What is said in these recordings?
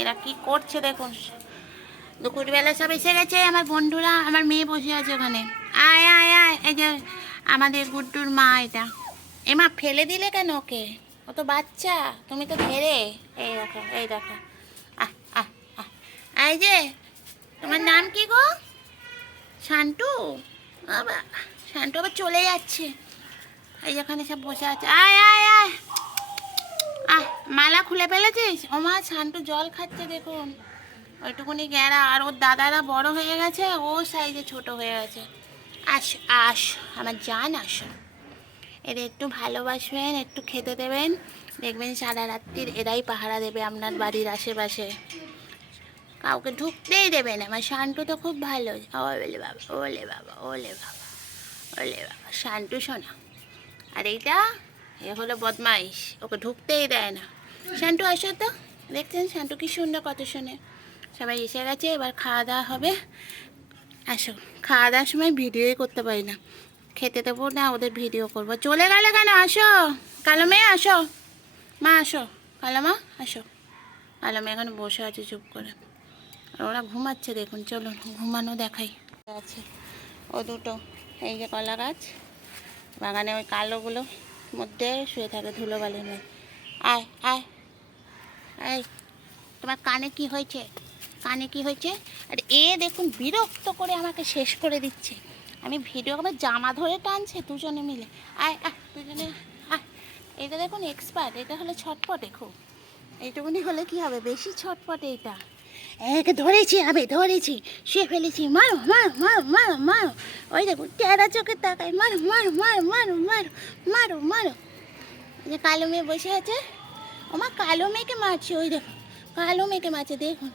এরা কি করছে দেখুন। দুপুরবেলা সব এসে গেছে, আমার বন্ধুরা, আমার মেয়ে বসে আছে ওখানে। আয় আয় আয়, এই যে আমাদের গুড্ডুর মা এটা। এ মা, ফেলে দিলে কেন ওকে? ও তো বাচ্চা, তুমি তো ধেরে এই দেখো এই দেখো। আহ আহ এই যে, তোমার নাম কি গো? শান্টু? বাবা, শান্টু আবার চলে যাচ্ছে। এই যেখানে সব বসে আছে। আয় আয় আয় মালা খুলে ফেলেছিস? ও মা শান্টু জল খাচ্ছে দেখুন। ওইটুকুনি গেরা আর ওর দাদারা বড় হয়ে গেছে, ও সাইজে ছোট হয়ে গেছে। আস আস, আমার জান আসো এদের একটু ভালোবাসবেন, একটু খেতে দেবেন। দেখবেন সারা রাত্রির এরাই পাহারা দেবে আপনার বাড়ির আশেপাশে। কাউকে ঢুকতেই দেবে না। আমার শান্টু তো খুব ভালো। ওলে বাবা ওলে বাবা ওলে বাবা ওলে বাবা। শান্টু শোনা। আর এইটা, এ হলো বদমাইশ। ওকে ঢুকতেই দেয় না। শান্টু, আসো তো। দেখছেন, শান্টু কি সুন্দর কত শোনে। সবাই এসে গেছে, এবার খাওয়া দাওয়া হবে। আসো, খাওয়া দাওয়ার সময় ভিডিওই করতে পারি না। খেতে দেবো না, ওদের ভিডিও করব। চলে গেলে কেন? আসো। কালো মেয়ে, আসো। মা, আসো। কালো মা, আসো। কালো মেয়ে এখানে বসে আছে চুপ করে। আর ওরা ঘুমাচ্ছে, দেখুন, চলুন, ঘুমানো দেখাই। আছে। ও দুটো, এই যে কলা গাছ। বাগানে ওই কালোগুলো মধ্যে শুয়ে থাকে ধুলো বালির মধ্যে আয় আয়। এই, তোমার কানে কি হয়েছে? কানে কি হয়েছে? আর এ দেখুন, বিরক্ত করে আমাকে শেষ করে দিচ্ছে। আমি ভিডিও আমার জামা ধরে টানছে দুজনে মিলে। আয় আয়, দুজনে, আয়। এটা দেখুন এক্সপার্ট এটা হলে ছটপটে খুব। এইটুকুনি হলে কি হবে? বেশি ছটপটে এটা এক, ধরেছি আমি, ধরেছি। শুয়ে ফেলেছি, মারো মারো মারো মারো মারো। ওই দেখুন, টেরা চোখে তাকায়, মারো মারো মারো মারো মারো মারো মারো। যে কালো মেয়ে বসে আছে ওমা কালো মেয়েকে মারছে, ওই দেখো, কালো মেয়েকে মারছে, দেখুন।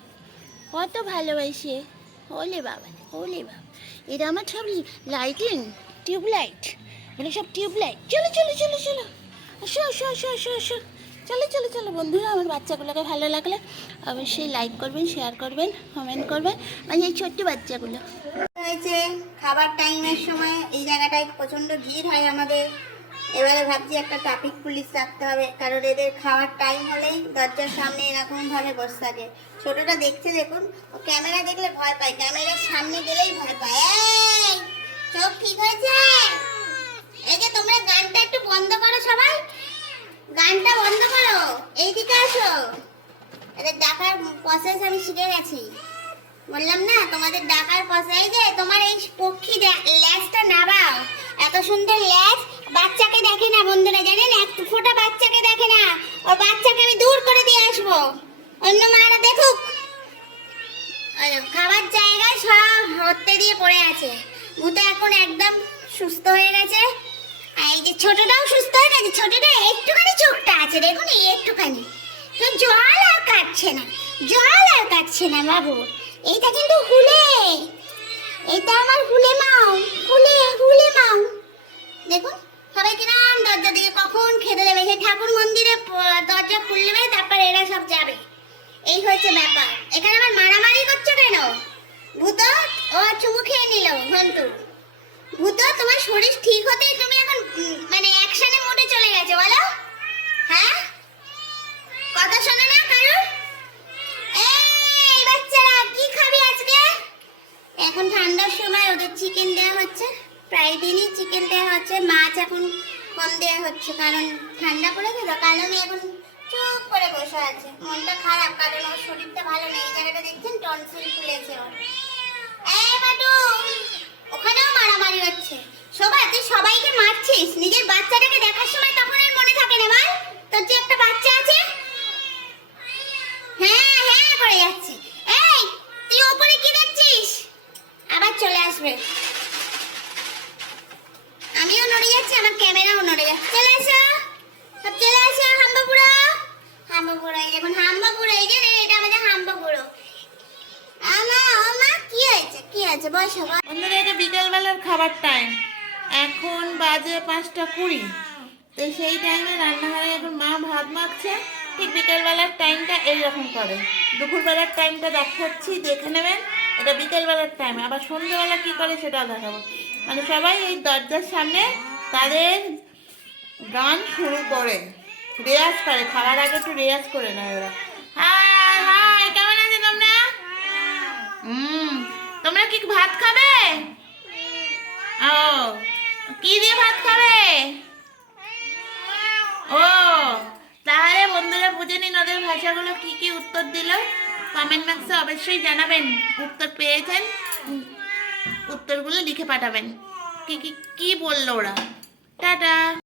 কত ভালোবাসে। ওলে বাবা ওলে বাবা। এটা আমার সব লাইটিং, টিউবলাইট। বলে সব টিউবলাইট। চলো চলো চলো চলো। আসো আসো আসো আসো আসো। চলো চলো চলো, বন্ধুরা, আমার বাচ্চাগুলোকে ভালো লাগলে অবশ্যই লাইক করবেন শেয়ার করবেন কমেন্ট করবেন মানে এই ছোট্ট বাচ্চাগুলো। হয়েছে, খাবার টাইমের সময় এই জায়গাটায় প্রচণ্ড ভিড় হয় আমাদের। এবারে ভাবছি একটা ট্রাফিক পুলিশ রাখতে হবে, কারণ এদের খাওয়ার টাইম হলেই দরজার সামনে এরকম ভাবে বসে থাকে। ছোটটা দেখছে দেখুন, ও ক্যামেরা দেখলে ভয় পায় ক্যামেরার সামনে গেলেই ভয় পায়। এই, চোখ ঠিক হয়েছে? এই যে তোমরা গানটা একটু বন্ধ করো সবাই। গানটা বন্ধ করো, এইদিকে আসো। এদের ডাকার প্রসেস আমি শিখে গেছি। বললাম না, তোমাদের ডাকার পয়সা এই যে তোমার এই পক্ষী ল্যাজটা নাবাও এত সুন্দর ল্যাজ বাচ্চাকে দেখে না বন্ধুরা, জানেন? এক ফোঁটা বাচ্চাকে দেখে না। ও বাচ্চাকে আমি দূর করে দিয়ে আসব। অন্য মারা দেখুক। খাবার জায়গায় সব হতে দিয়ে পড়ে আছে। ভূতা এখন একদম সুস্থ হয়ে গেছে। আর এই যে ছোটটাও সুস্থ হয়ে গেছে। ছোটটা একটুখানি চোখটা আছে, দেখুন এই একটুখানি। জল আর কাটছে না। জল আর কাটছে না বাবু। এইটা কিন্তু হুলে। এটা আমার হুলে মাও। হুলে হুলে মাও। এই হয়েছে ব্যাপার। এখানে আবার মারামারি করছ কেন? ভূত, ও চুমু খেয়ে নিল, ঘন্টু। ভূত, তোমার শরীর ঠিক হতেই তুমি এখন মানে অ্যাকশনে মোডে চলে গেছো, বলো। হ্যাঁ? কথা শোনো না কারণ এই বাচ্চারা, কি খাবি আজকে? এখন ঠান্ডার সময়, ওদের চিকেন দেওয়া হচ্ছে। প্রায় দিনই চিকেন দেওয়া হচ্ছে। মাছ এখন কম দেওয়া হচ্ছে, কারণ ঠান্ডা পড়েছে তো, কালো এখন চুপ করে বসে আছে। মনটা খারাপ, কারণ ওর শরীরটা ভালো নেই। জায়গাটা দেখছেন? টনসিল ফুলেছে ওর। ওখানেও মারামারি হচ্ছে। শোভা, তুই সবাইকে মারছিস? নিজের বাচ্চাটাকে দেখার সময় তখন আর মনে থাকে না তোর যে একটা বাচ্চা আছে? হ্যাঁ হ্যাঁ করে যাচ্ছে। এই, তুই ওপরে কি দেখছিস? আবার চলে আসবে। আমিও নড়ে যাচ্ছি, আমার ক্যামেরাও নড়ে যাচ্ছে। চলে এসো। এটা বিকেলবেলার খাবার টাইম এখন বাজে পাঁচটা কুড়ি। তো সেই টাইমে রান্নাঘরে এখন মা ভাত ঠিক বিকেলবেলার টাইমটা করে। দুপুরবেলার টাইমটা দেখাচ্ছি দেখে নেবেন। এটা বিকেলবেলার টাইম আবার কী করে সেটাও দেখাবো। মানে সবাই এই দরজার সামনে তাদের গান শুরু করে। রেয়াজ করে। খাবার আগে একটু রেয়াজ করে নেয় ওরা। হ্যাঁ কেমন আছে তোমরা? হুম ভাত খাবে? ও, কি দিয়ে ভাত খাবে? ও, তাহলে বন্ধুরা বুঝে নিন ওদের ভাষাগুলো কি কি উত্তর দিল। কমেন্ট বক্সে অবশ্যই জানাবেন, উত্তর পেয়েছেন, উত্তরগুলো লিখে পাঠাবেন। কি কি কি বলল ওরা? টাটা।